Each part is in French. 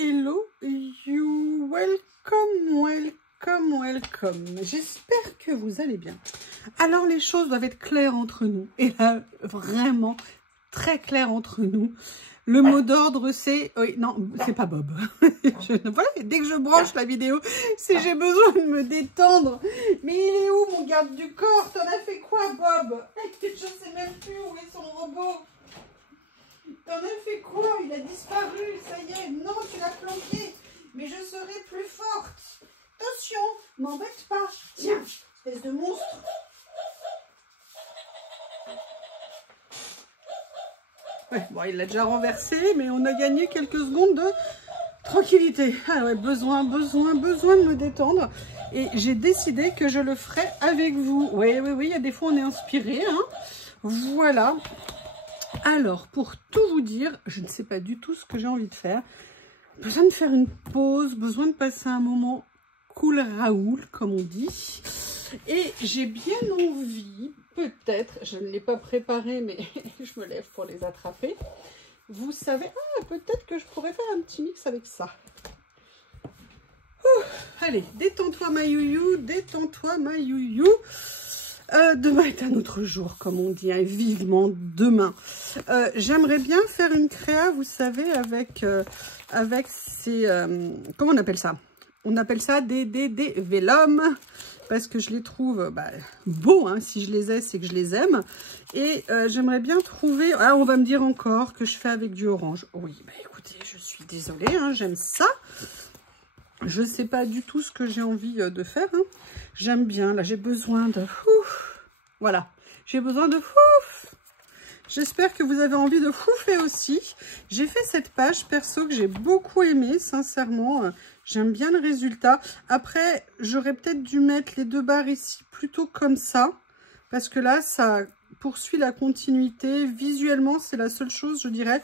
hello you, welcome. J'espère que vous allez bien. Alors les choses doivent être claires entre nous. Et là, vraiment très clair entre nous. Le mot d'ordre c'est... Oui, non, c'est pas Bob. Voilà, dès que je branche la vidéo, si j'ai besoin de me détendre. Mais il est où mon garde du corps? T'en as fait quoi, Bob? Je sais même plus où est son robot. T'en as fait quoi? Il a disparu, ça y est. Non, tu l'as planqué. Mais je serai plus forte. Attention, m'embête pas. Tiens, espèce de monstre. Ouais, bon, il l'a déjà renversé, mais on a gagné quelques secondes de tranquillité. Ah ouais, besoin de me détendre. Et j'ai décidé que je le ferai avec vous. Oui, il y a des fois on est inspiré. Hein. Voilà. Alors, pour tout vous dire, je ne sais pas du tout ce que j'ai envie de faire. Besoin de faire une pause, besoin de passer un moment cool Raoul, comme on dit. Et j'ai bien envie, peut-être, je ne l'ai pas préparé, mais je me lève pour les attraper. Vous savez, peut-être que je pourrais faire un petit mix avec ça. Allez, détends-toi ma youyou, détends-toi ma youyou. Demain est un autre jour, comme on dit, hein, vivement demain. J'aimerais bien faire une créa, vous savez, avec ces... comment on appelle ça? On appelle ça des vélums, parce que je les trouve beaux, hein, si je les ai, c'est que je les aime. Et j'aimerais bien trouver... Ah, on va me dire encore que je fais avec du orange. Oui, écoutez, je suis désolée, hein, j'aime ça. Je ne sais pas du tout ce que j'ai envie de faire. Hein. J'aime bien. Là, j'ai besoin de... Voilà. J'ai besoin de... J'espère que vous avez envie de foufler aussi. J'ai fait cette page perso que j'ai beaucoup aimé, sincèrement. J'aime bien le résultat. Après, j'aurais peut-être dû mettre les deux barres ici plutôt comme ça. Parce que là, ça poursuit la continuité. Visuellement, c'est la seule chose, je dirais...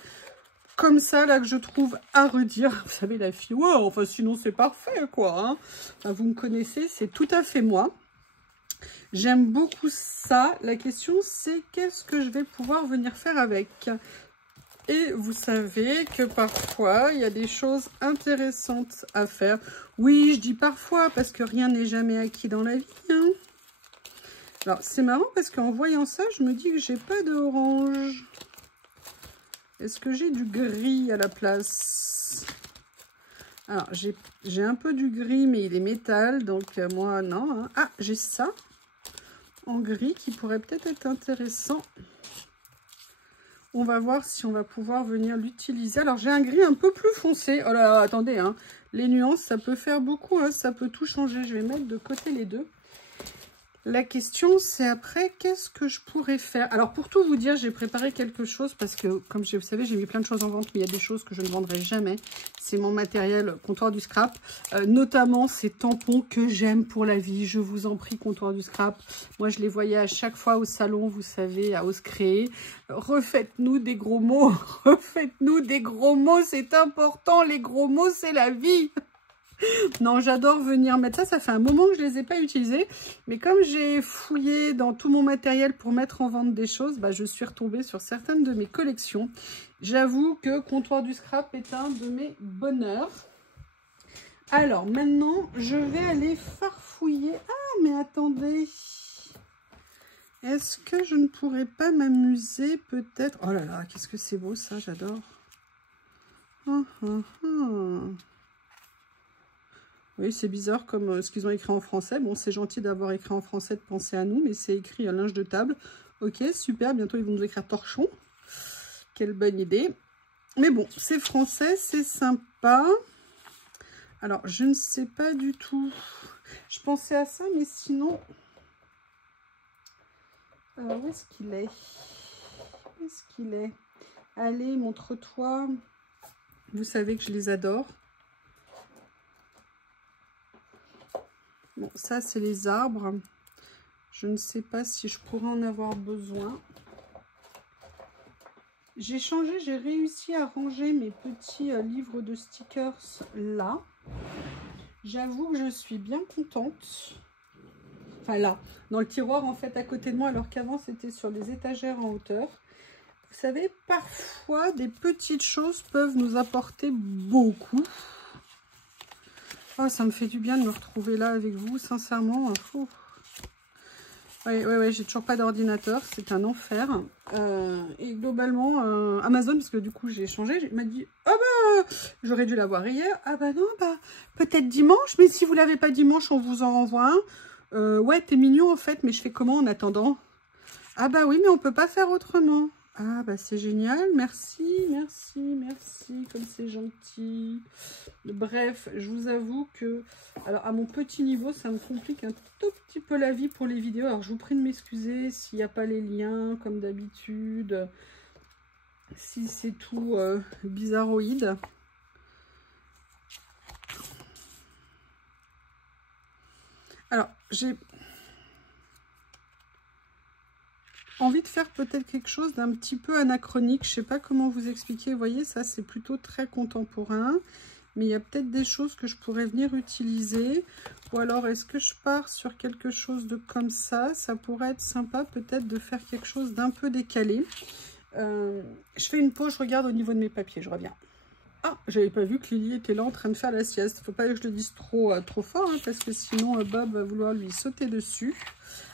Comme ça, là, que je trouve à redire. Vous savez, la fille, wow, enfin, sinon, c'est parfait, quoi. Hein. Enfin, vous me connaissez, c'est tout à fait moi. J'aime beaucoup ça. La question, c'est qu'est-ce que je vais pouvoir venir faire avec? Et vous savez que parfois, il y a des choses intéressantes à faire. Oui, je dis parfois, parce que rien n'est jamais acquis dans la vie. Hein. Alors, c'est marrant, parce qu'en voyant ça, je me dis que j'ai pas d'orange. Est-ce que j'ai du gris à la place? Alors, j'ai un peu du gris, mais il est métal, donc moi, non. Hein. Ah, j'ai ça en gris qui pourrait peut-être être intéressant. On va voir si on va pouvoir venir l'utiliser. Alors, j'ai un gris un peu plus foncé. Oh là là, attendez, hein. Les nuances, ça peut faire beaucoup, hein. Ça peut tout changer. Je vais mettre de côté les deux. La question, c'est après, qu'est-ce que je pourrais faire? Alors, pour tout vous dire, j'ai préparé quelque chose parce que, comme vous savez, j'ai mis plein de choses en vente, mais il y a des choses que je ne vendrai jamais. C'est mon matériel comptoir du scrap, notamment ces tampons que j'aime pour la vie. Je vous en prie, comptoir du scrap. Moi, je les voyais à chaque fois au salon, vous savez, à Ose Créer. Refaites-nous des gros mots. Refaites-nous des gros mots, c'est important. Les gros mots, c'est la vie. Non, j'adore venir mettre ça. Ça fait un moment que je ne les ai pas utilisés. Mais comme j'ai fouillé dans tout mon matériel pour mettre en vente des choses, je suis retombée sur certaines de mes collections. J'avoue que comptoir du scrap est un de mes bonheurs. Alors, maintenant, je vais aller farfouiller. Ah, mais attendez. Est-ce que je ne pourrais pas m'amuser peut-être? Oh là là, qu'est-ce que c'est beau ça, j'adore. Oui, c'est bizarre comme ce qu'ils ont écrit en français. Bon, c'est gentil d'avoir écrit en français, de penser à nous, mais c'est écrit à linge de table. Ok, super, bientôt ils vont nous écrire torchon. Quelle bonne idée. Mais bon, c'est français, c'est sympa. Alors, je ne sais pas du tout. Je pensais à ça, mais sinon... où est-ce qu'il est? Où est-ce qu'il est? Allez, montre-toi. Vous savez que je les adore. Bon, ça, c'est les arbres. Je ne sais pas si je pourrais en avoir besoin. J'ai changé, j'ai réussi à ranger mes petits livres de stickers là. J'avoue que je suis bien contente. Enfin là, dans le tiroir en fait à côté de moi, alors qu'avant c'était sur les étagères en hauteur. Vous savez, parfois, des petites choses peuvent nous apporter beaucoup. Oh, ça me fait du bien de me retrouver là avec vous, sincèrement. Oui, j'ai toujours pas d'ordinateur, c'est un enfer. Et globalement, Amazon, parce que du coup j'ai changé, il m'a dit « Ah bah, j'aurais dû l'avoir hier. Ah bah non, bah peut-être dimanche, mais si vous l'avez pas dimanche, on vous en renvoie un. Ouais, t'es mignon en fait, mais je fais comment en attendant? Ah bah oui, mais on peut pas faire autrement. Ah bah c'est génial, merci, comme c'est gentil. » Bref, je vous avoue que, alors à mon petit niveau, ça me complique un tout petit peu la vie pour les vidéos. Alors je vous prie de m'excuser s'il n'y a pas les liens comme d'habitude, si c'est tout bizarroïde. Alors j'ai envie de faire peut-être quelque chose d'un petit peu anachronique. Je ne sais pas comment vous expliquer. Vous voyez, ça c'est plutôt très contemporain. Mais il y a peut-être des choses que je pourrais venir utiliser. Ou alors, est-ce que je pars sur quelque chose de comme ça? Ça pourrait être sympa peut-être de faire quelque chose d'un peu décalé. Je fais une pause, je regarde au niveau de mes papiers, je reviens. Ah, j'avais pas vu que Lily était là en train de faire la sieste. Faut pas que je le dise trop fort, hein, parce que sinon Bob va vouloir lui sauter dessus.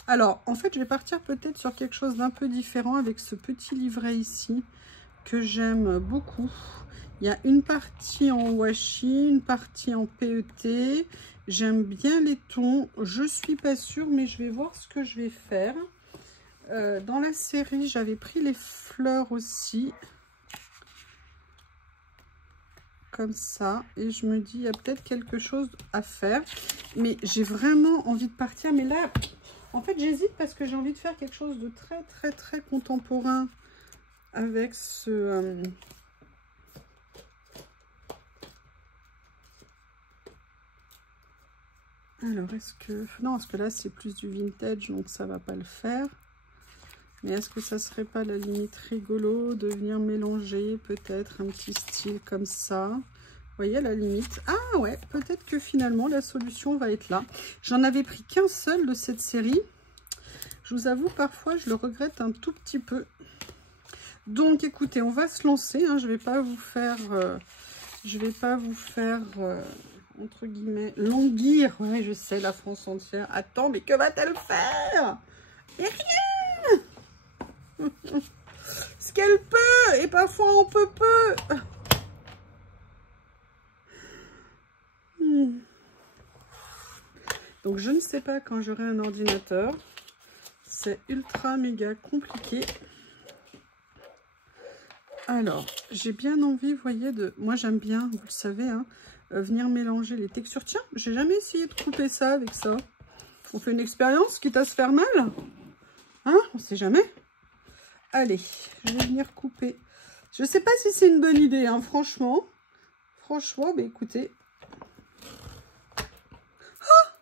Alors, en fait, je vais partir peut-être sur quelque chose d'un peu différent avec ce petit livret ici que j'aime beaucoup. Il y a une partie en washi, une partie en PET. J'aime bien les tons. Je suis pas sûre, mais je vais voir ce que je vais faire. Dans la série, j'avais pris les fleurs aussi. Comme ça. Et je me dis, il y a peut-être quelque chose à faire. Mais j'ai vraiment envie de partir. Mais là, en fait, j'hésite parce que j'ai envie de faire quelque chose de très contemporain avec ce... Alors, est-ce que... Non, parce que là, c'est plus du vintage, donc ça va pas le faire. Mais est-ce que ça serait pas la limite rigolo de venir mélanger peut-être un petit style comme ça? Vous voyez, la limite. Ah ouais, peut-être que finalement, la solution va être là. J'en avais pris qu'un seul de cette série. Je vous avoue, parfois, je le regrette un tout petit peu. Donc, écoutez, on va se lancer. Hein. Je vais pas vous faire... entre guillemets, languir. Ouais, je sais, la France entière. Attends, mais que va-t-elle faire? Et rien. Ce qu'elle peut. Et parfois, on peut peu. Donc, je ne sais pas quand j'aurai un ordinateur. C'est ultra méga compliqué. Alors, j'ai bien envie, vous voyez, de... Moi, j'aime bien, vous le savez, hein, venir mélanger les textures. Tiens, j'ai jamais essayé de couper ça avec ça. On fait une expérience, quitte à se faire mal. Hein, on sait jamais. Allez, je vais venir couper. Je sais pas si c'est une bonne idée, hein, franchement. Franchement, bah écoutez. Ah,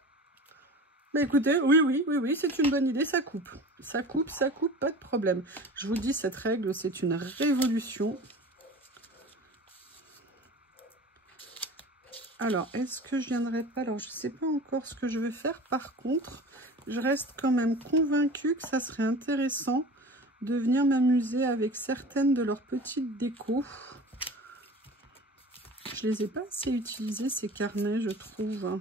bah écoutez, oui, c'est une bonne idée, ça coupe. Ça coupe, pas de problème. Je vous dis, cette règle, c'est une révolution. Alors, est-ce que je viendrai pas? Alors, je ne sais pas encore ce que je vais faire. Par contre, je reste quand même convaincue que ça serait intéressant de venir m'amuser avec certaines de leurs petites décos. Je les ai pas assez utilisés, ces carnets, je trouve.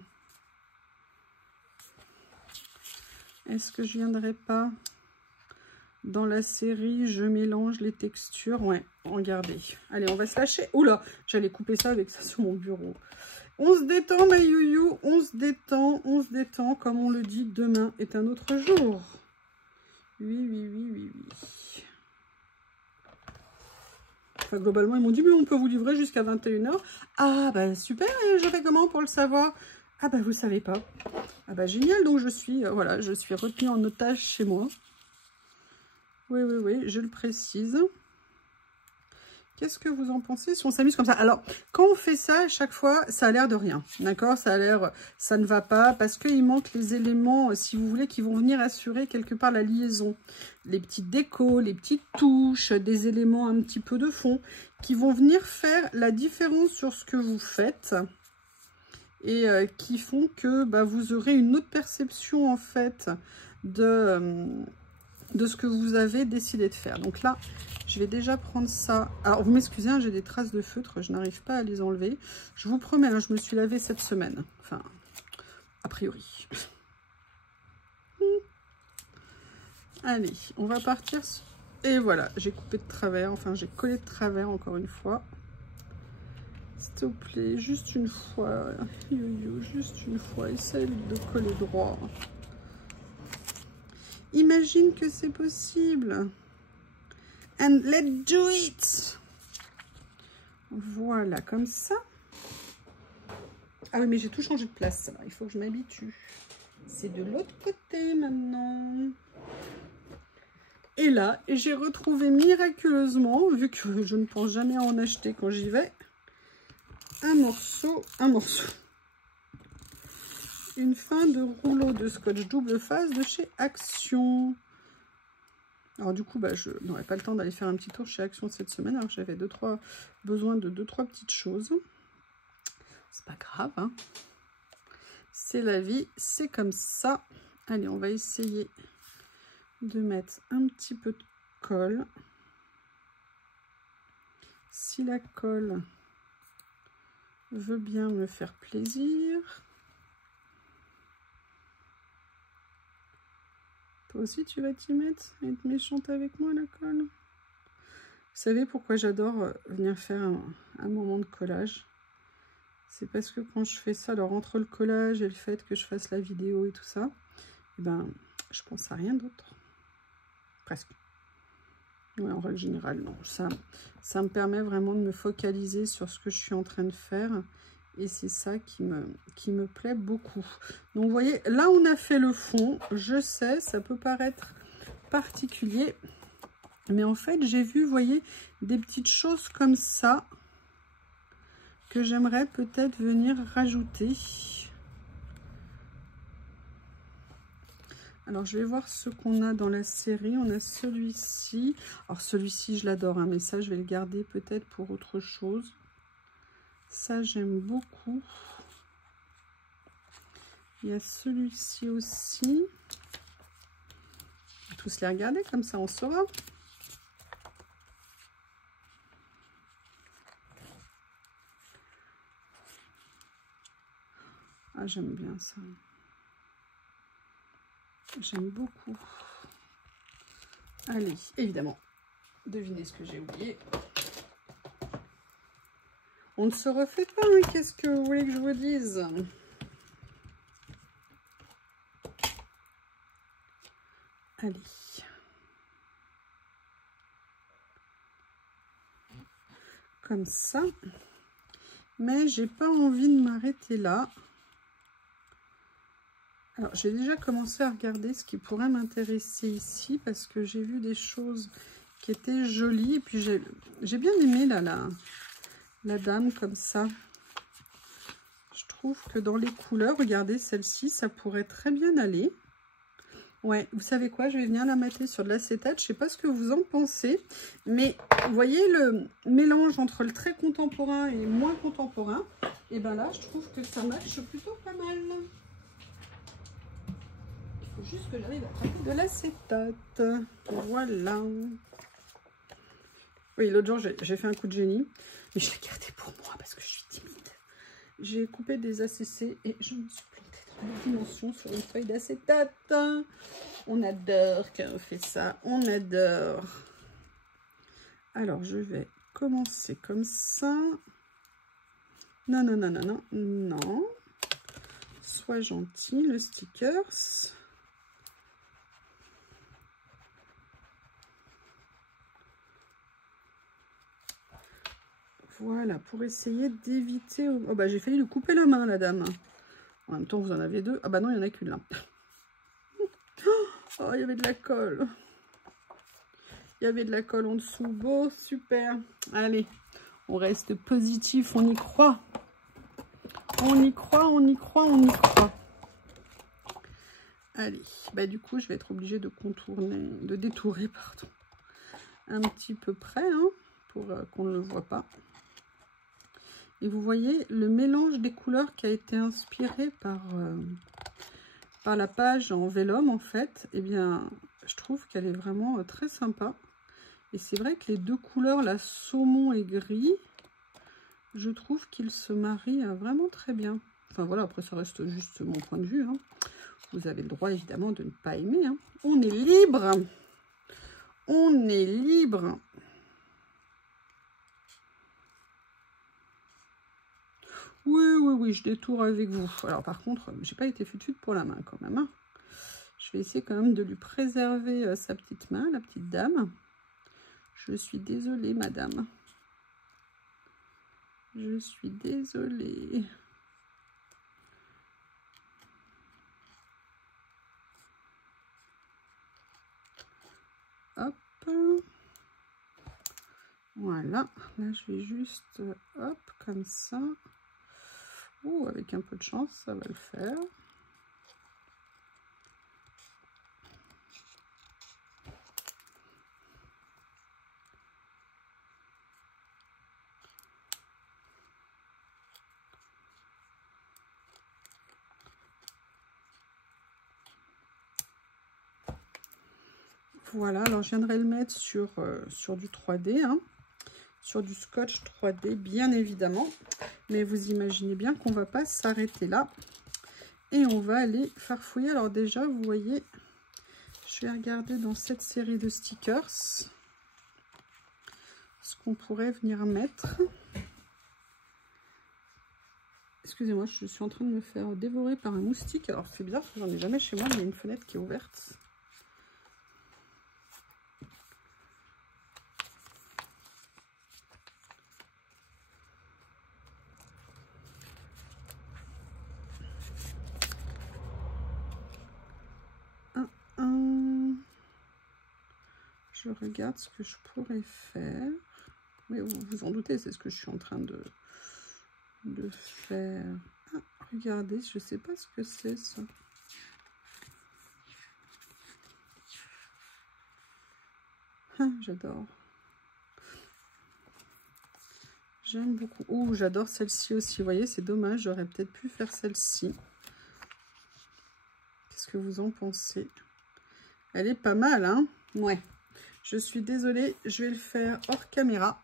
Est-ce que je viendrai pas dans la série, je mélange les textures? Ouais, regardez. Allez, on va se lâcher. Oula, j'allais couper ça avec ça sur mon bureau. On se détend, ma youyou, on se détend, comme on le dit, demain est un autre jour. Oui. Enfin, globalement, ils m'ont dit, mais on peut vous livrer jusqu'à 21 h. Ah, bah super, et je fais comment pour le savoir? Ah, bah vous savez pas. Ah, bah génial, donc je suis, voilà, je suis retenue en otage chez moi. Oui, je le précise. Qu'est-ce que vous en pensez si on s'amuse comme ça? Alors, quand on fait ça, à chaque fois, ça a l'air de rien. D'accord? Ça a l'air, ça ne va pas parce qu'il manque les éléments, si vous voulez, qui vont venir assurer quelque part la liaison. Les petites décos, les petites touches, des éléments un petit peu de fond qui vont venir faire la différence sur ce que vous faites et qui font que bah, vous aurez une autre perception, en fait, de de ce que vous avez décidé de faire. Donc là, je vais déjà prendre ça. Alors, vous m'excusez, hein, j'ai des traces de feutre, je n'arrive pas à les enlever. Je vous promets, hein, je me suis lavée cette semaine. Enfin, a priori. Allez, on va partir. Et voilà, j'ai coupé de travers, enfin, j'ai collé de travers encore une fois. S'il te plaît, juste une fois. Yo-yo, juste une fois. Essaye de coller droit. Imagine que c'est possible. And let's do it. Voilà, comme ça. Ah oui, mais j'ai tout changé de place. Il faut que je m'habitue. C'est de l'autre côté maintenant. Et là, j'ai retrouvé miraculeusement, vu que je ne pense jamais à en acheter quand j'y vais, un morceau. Une fin de rouleau de scotch double face de chez Action. Alors du coup, je n'aurais pas le temps d'aller faire un petit tour chez Action cette semaine. Alors j'avais besoin de 2-3 petites choses. C'est pas grave, hein. C'est la vie, c'est comme ça. Allez, on va essayer de mettre un petit peu de colle. Si la colle veut bien me faire plaisir. Toi aussi, tu vas t'y mettre et être méchante avec moi, la colle. Vous savez pourquoi j'adore venir faire un moment de collage? C'est parce que quand je fais ça, alors entre le collage et le fait que je fasse la vidéo et tout ça, eh ben, je pense à rien d'autre. Presque. Ouais, en règle générale, non. Ça me permet vraiment de me focaliser sur ce que je suis en train de faire. Et c'est ça qui me plaît beaucoup. Donc, vous voyez, là, on a fait le fond. Je sais, ça peut paraître particulier. Mais en fait, j'ai vu, vous voyez, des petites choses comme ça que j'aimerais peut-être venir rajouter. Alors, je vais voir ce qu'on a dans la série. On a celui-ci. Alors, celui-ci, je l'adore, hein, mais ça, je vais le garder peut-être pour autre chose. Ça, j'aime beaucoup. Il y a celui-ci aussi. On va tous les regarder, comme ça, on saura. Ah, j'aime bien ça. J'aime beaucoup. Allez, évidemment, devinez ce que j'ai oublié. On ne se refait pas, hein. Qu'est-ce que vous voulez que je vous dise? Allez. Comme ça. Mais j'ai pas envie de m'arrêter là. Alors, j'ai déjà commencé à regarder ce qui pourrait m'intéresser ici parce que j'ai vu des choses qui étaient jolies. Et puis, j'ai bien aimé là, la dame comme ça. Je trouve que dans les couleurs, regardez celle-ci, ça pourrait très bien aller. Ouais, vous savez quoi, je vais venir la mater sur de l'acétate. Je sais pas ce que vous en pensez, mais vous voyez le mélange entre le très contemporain et moins contemporain. Et ben là, je trouve que ça matche plutôt pas mal. Il faut juste que j'arrive à prendre de l'acétate. Voilà. Oui, l'autre jour, j'ai fait un coup de génie, mais je l'ai gardé pour moi parce que je suis timide. J'ai coupé des ACC et je me suis plantée dans la dimension sur une feuille d'acétate. On adore quand on fait ça, on adore. Alors, je vais commencer comme ça. Non, non, non, non, non, non. Sois gentil, le stickers. Voilà, pour essayer d'éviter... Oh bah j'ai failli lui couper la main, la dame. En même temps, vous en avez deux. Ah bah non, il n'y en a qu'une là. Oh, il y avait de la colle. Il y avait de la colle en dessous. Beau, super. Allez, on reste positif, on y croit. On y croit, on y croit, on y croit. Allez, bah du coup, je vais être obligée de contourner, de détourer, pardon. Un petit peu près, hein, pour qu'on ne le voit pas. Et vous voyez le mélange des couleurs qui a été inspiré par la page en vélum, en fait. Eh bien, Je trouve qu'elle est vraiment très sympa. Et c'est vrai que les deux couleurs, la saumon et gris, je trouve qu'ils se marient vraiment très bien. Enfin voilà, après ça reste juste mon point de vue. Hein. Vous avez le droit évidemment de ne pas aimer. Hein. On est libre. On est libre. Oui, je détourne avec vous. Alors par contre, j'ai pas été fut-fut pour la main quand même. Hein. Je vais essayer quand même de lui préserver sa petite main, la petite dame. Je suis désolée, madame. Je suis désolée. Hop. Voilà. Là, je vais juste, hop, comme ça. Ouh, avec un peu de chance, ça va le faire. Voilà, alors je viendrai le mettre sur du 3D, hein, sur du scotch 3D, bien évidemment. Mais vous imaginez bien qu'on ne va pas s'arrêter là. Et on va aller farfouiller. Alors déjà, vous voyez, je vais regarder dans cette série de stickers ce qu'on pourrait venir mettre. Excusez-moi, je suis en train de me faire dévorer par un moustique. Alors c'est bizarre parce que j'en ai jamais chez moi, mais il y a une fenêtre qui est ouverte. Je regarde ce que je pourrais faire. Mais vous vous en doutez, c'est ce que je suis en train de faire. Ah, regardez, je sais pas ce que c'est ça. Ah, j'adore. J'aime beaucoup. Oh, j'adore celle-ci aussi. Vous voyez, c'est dommage, j'aurais peut-être pu faire celle-ci. Qu'est-ce que vous en pensez? Elle est pas mal, hein? Ouais. Je suis désolée, je vais le faire hors caméra.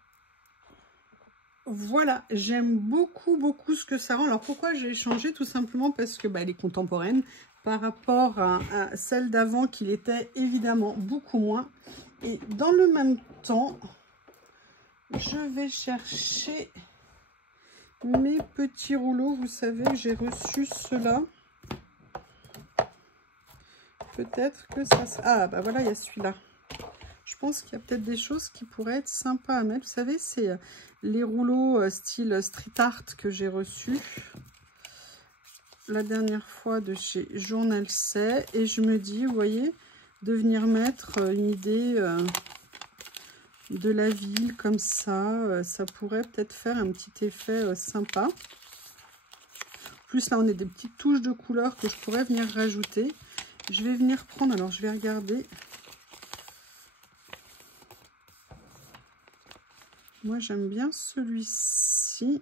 Voilà, j'aime beaucoup ce que ça rend. Alors pourquoi j'ai changé? Tout simplement parce que elle est contemporaine par rapport à celle d'avant qui l'était évidemment beaucoup moins. Et dans le même temps, je vais chercher mes petits rouleaux. Vous savez, j'ai reçu cela. Peut-être que ça... Ah, bah voilà, il y a celui-là. Je pense qu'il y a peut-être des choses qui pourraient être sympas à mettre. Vous savez, c'est les rouleaux style street art que j'ai reçus la dernière fois de chez Journal C. Et je me dis, vous voyez, de venir mettre une idée de la ville comme ça, ça pourrait peut-être faire un petit effet sympa. Plus là, on a des petites touches de couleur que je pourrais venir rajouter. Je vais venir prendre, alors je vais regarder. Moi, j'aime bien celui-ci,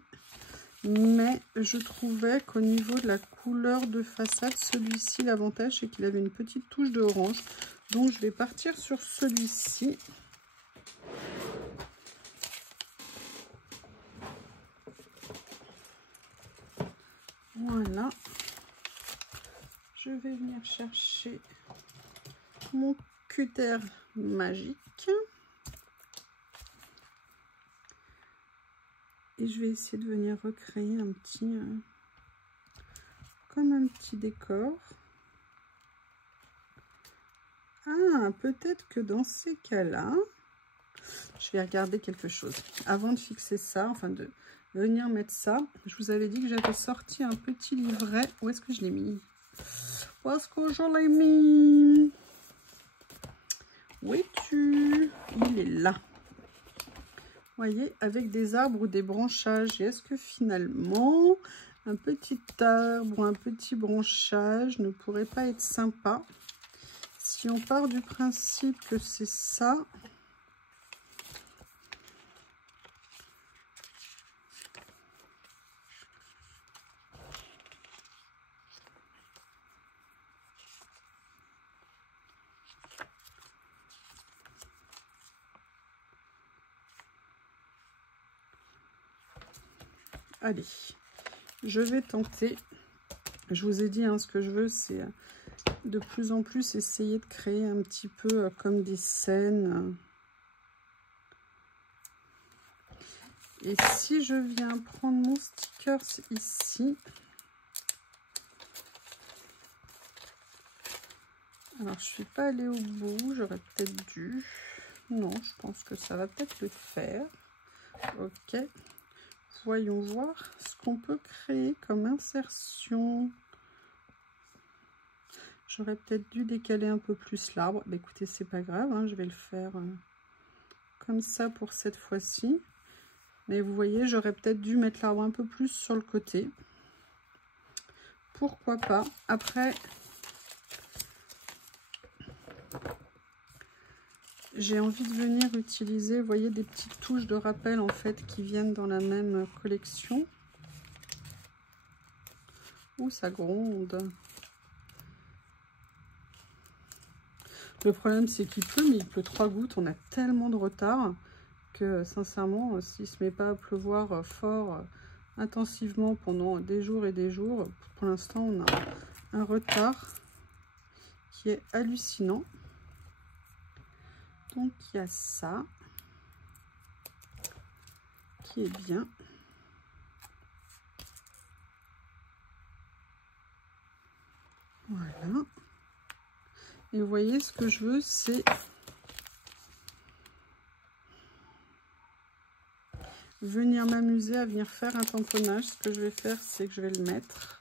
mais je trouvais qu'au niveau de la couleur de façade, celui-ci, l'avantage, c'est qu'il avait une petite touche de orange. Donc, je vais partir sur celui-ci. Voilà. Je vais venir chercher mon cutter magique. Et je vais essayer de venir recréer un petit, comme un petit décor. Ah, peut-être que dans ces cas-là, je vais regarder quelque chose. Avant de fixer ça, enfin de venir mettre ça, je vous avais dit que j'avais sorti un petit livret. Où est-ce que je l'ai mis? Où est-ce que je l'ai mis? Où es-tu? Il est là. Voyez, avec des arbres ou des branchages. Et est-ce que finalement, un petit arbre ou un petit branchage ne pourrait pas être sympa? Si on part du principe que c'est ça, Allez, je vais tenter. Je vous ai dit, hein, ce que je veux, c'est de plus en plus essayer de créer un petit peu comme des scènes. Et si je viens prendre mon sticker ici, alors je suis pas allée au bout, j'aurais peut-être dû. Non, je pense que ça va peut-être le faire. Ok, voyons voir ce qu'on peut créer comme insertion. J'aurais peut-être dû décaler un peu plus l'arbre. Bah, écoutez, c'est pas grave, hein, je vais le faire comme ça pour cette fois-ci. Mais vous voyez, j'aurais peut-être dû mettre l'arbre un peu plus sur le côté. Pourquoi pas? Après, j'ai envie de venir utiliser, vous voyez, des petites touches de rappel en fait qui viennent dans la même collection. Ouh, ça gronde. Le problème, c'est qu'il pleut, mais il pleut 3 gouttes. On a tellement de retard que, sincèrement, s'il ne se met pas à pleuvoir fort, intensivement pendant des jours et des jours, pour l'instant, on a un retard qui est hallucinant. Donc, il y a ça qui est bien. Voilà. Et vous voyez, ce que je veux, c'est venir m'amuser à venir faire un tamponnage. Ce que je vais faire, c'est que je vais le mettre.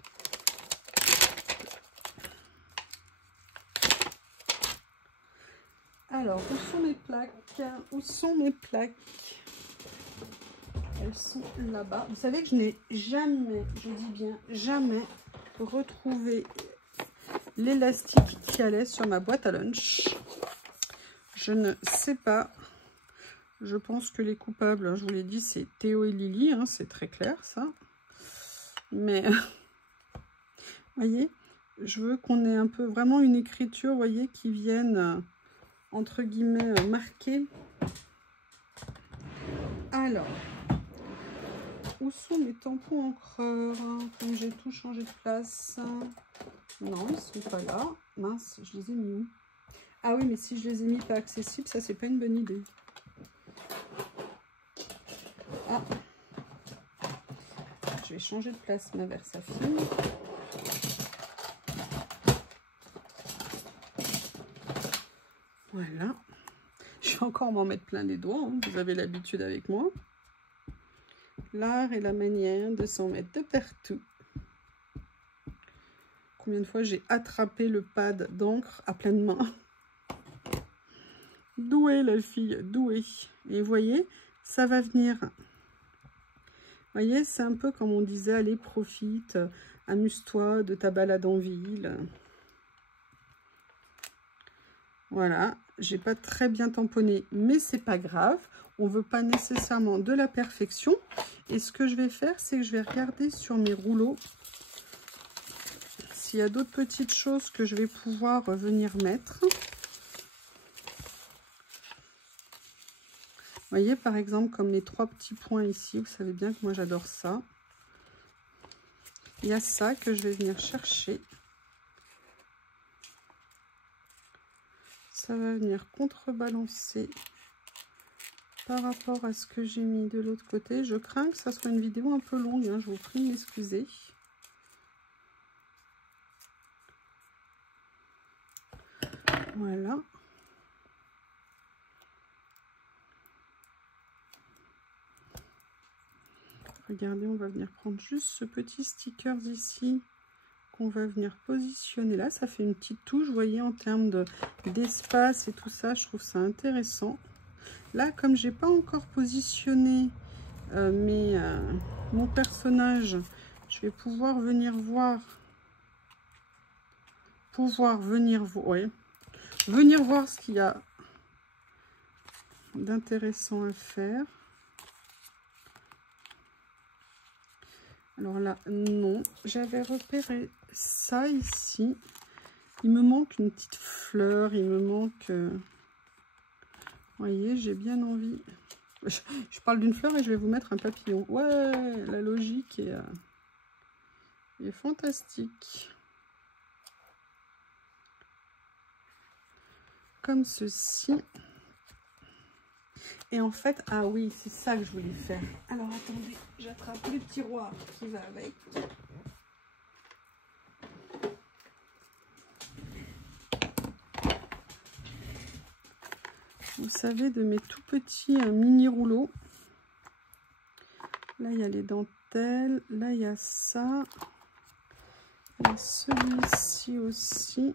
Alors, où sont mes plaques? Où sont mes plaques? Elles sont là-bas. Vous savez que je n'ai jamais, je dis bien jamais, retrouvé l'élastique qui allait sur ma boîte à lunch. Je ne sais pas. Je pense que les coupables, je vous l'ai dit, c'est Théo et Lily. Hein, c'est très clair, ça. Mais, vous voyez, je veux qu'on ait un peu vraiment une écriture, vous voyez, qui vienne, entre guillemets, marquer. Alors, où sont mes tampons encreurs? Comme j'ai tout changé de place. Non, ils ne sont pas là. Mince, je les ai mis où? Ah oui, mais si je les ai mis pas accessibles, ça, c'est pas une bonne idée. Ah, je vais changer de place ma Versafilm. Voilà. Je vais encore m'en mettre plein les doigts, hein. Vous avez l'habitude avec moi. L'art et la manière de s'en mettre de partout. Combien de fois j'ai attrapé le pad d'encre à pleine main. Douée la fille, douée. Et vous voyez, ça va venir. Vous voyez, c'est un peu comme on disait, allez, profite, amuse-toi de ta balade en ville. Voilà, j'ai pas très bien tamponné, mais c'est pas grave. On veut pas nécessairement de la perfection. Et ce que je vais faire, c'est que je vais regarder sur mes rouleaux s'il y a d'autres petites choses que je vais pouvoir venir mettre. Vous voyez, par exemple, comme les 3 petits points ici, vous savez bien que moi j'adore ça. Il y a ça que je vais venir chercher. Ça va venir contrebalancer par rapport à ce que j'ai mis de l'autre côté. Je crains que ça soit une vidéo un peu longue, hein, je vous prie de m'excuser. Voilà. Regardez, on va venir prendre juste ce petit sticker ici qu'on va venir positionner là. Ça fait une petite touche, vous voyez, en termes d'espace et tout ça. Je trouve ça intéressant. Là, comme j'ai pas encore positionné mon personnage, je vais pouvoir venir voir. Venir voir ce qu'il y a d'intéressant à faire. Alors là, non, j'avais repéré ça ici. Il me manque une petite fleur, il me manque... Vous voyez, j'ai bien envie Je parle d'une fleur et je vais vous mettre un papillon. Ouais, la logique est fantastique. Comme ceci. Et en fait, ah oui, c'est ça que je voulais faire. Alors attendez, j'attrape le tiroir qui va avec. Vous savez, de mes tout petits mini rouleaux. Là, il y a les dentelles. Là, il y a ça. Il y a celui-ci aussi.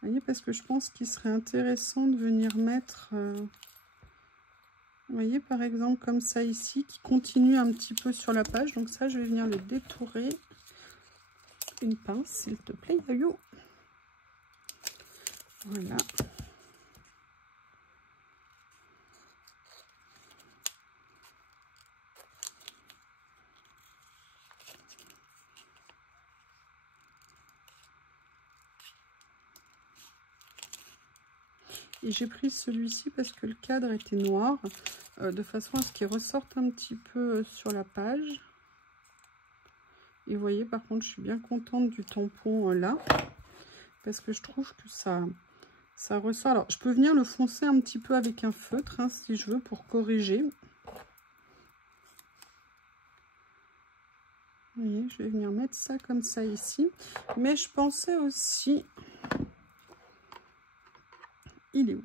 Vous voyez, parce que je pense qu'il serait intéressant de venir mettre... vous voyez, par exemple, comme ça ici, qui continue un petit peu sur la page. Donc ça, je vais venir le détourer. Une pince, s'il te plaît, Yayo. Voilà. Et j'ai pris celui-ci parce que le cadre était noir, de façon à ce qu'il ressorte un petit peu sur la page. Et vous voyez, par contre, je suis bien contente du tampon là, parce que je trouve que ça ressort. Alors, je peux venir le foncer un petit peu avec un feutre, hein, si je veux, pour corriger. Vous voyez, je vais venir mettre ça comme ça ici. Mais je pensais aussi... Il est où?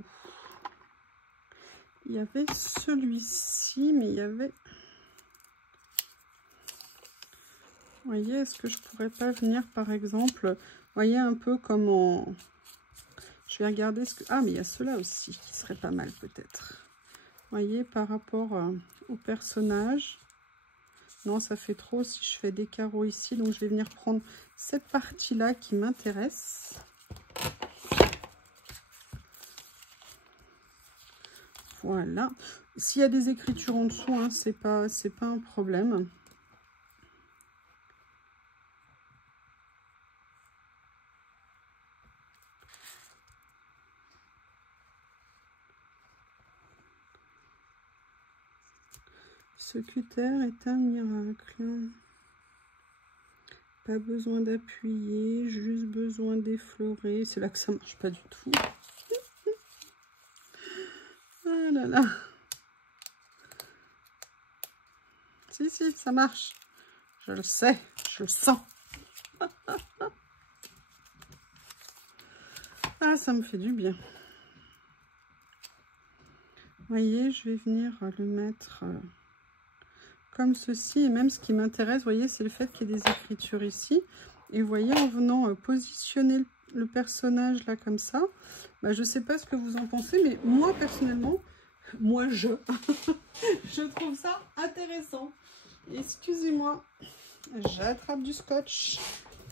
Il y avait celui-ci, mais il y avait... Vous voyez, est-ce que je pourrais pas venir, par exemple, vous voyez, un peu comme en... Je vais regarder ce que... Ah, mais il y a cela aussi, qui serait pas mal, peut-être. Vous voyez, par rapport au personnage. Non, ça fait trop si je fais des carreaux ici. Donc, je vais venir prendre cette partie-là qui m'intéresse. Voilà. S'il y a des écritures en dessous, hein, c'est pas un problème. Ce cutter est un miracle. Pas besoin d'appuyer, juste besoin d'effleurer. C'est là que ça marche pas du tout. Ah là là. Si, ça marche. Je le sais, je le sens. Ah, ça me fait du bien. Vous voyez, je vais venir le mettre comme ceci. Et même ce qui m'intéresse, vous voyez, c'est le fait qu'il y ait des écritures ici. Et vous voyez, en venant positionner le personnage là comme ça, bah, je ne sais pas ce que vous en pensez, mais moi personnellement, je trouve ça intéressant. Excusez-moi, j'attrape du scotch.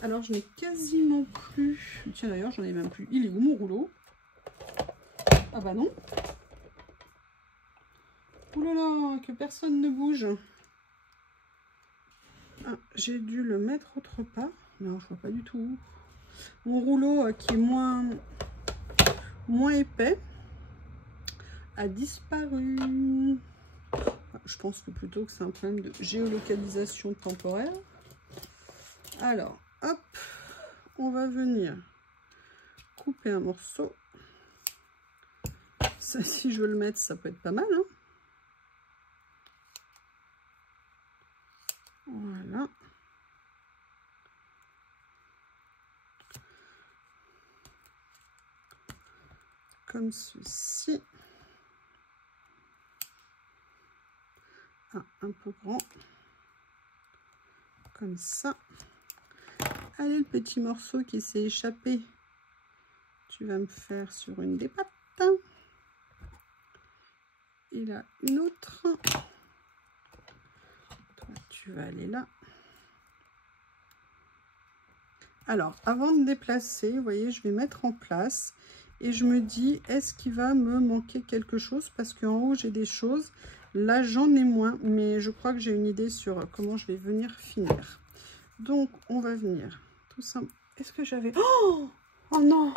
Alors, je n'ai quasiment plus... Tiens, d'ailleurs, j'en ai même plus. Il est où, mon rouleau? Ah bah non. Ouh là là, que personne ne bouge. Ah, j'ai dû le mettre autre part. Non, je vois pas du tout où. Mon rouleau qui est moins épais a disparu. Je pense que plutôt que c'est un problème de géolocalisation temporaire. Alors, hop, on va venir couper un morceau. Ça, si je veux le mettre, ça peut être pas mal, hein. Voilà. Comme ceci. Ah, un peu grand. Comme ça. Allez, le petit morceau qui s'est échappé, tu vas me faire sur une des pattes. Et là, une autre. Toi, tu vas aller là. Alors, avant de déplacer, vous voyez, je vais mettre en place. Et je me dis, est-ce qu'il va me manquer quelque chose? Parce qu'en haut, j'ai des choses. Là, j'en ai moins. Mais je crois que j'ai une idée sur comment je vais venir finir. Donc, on va venir tout ça. Est-ce que j'avais... Oh, oh non,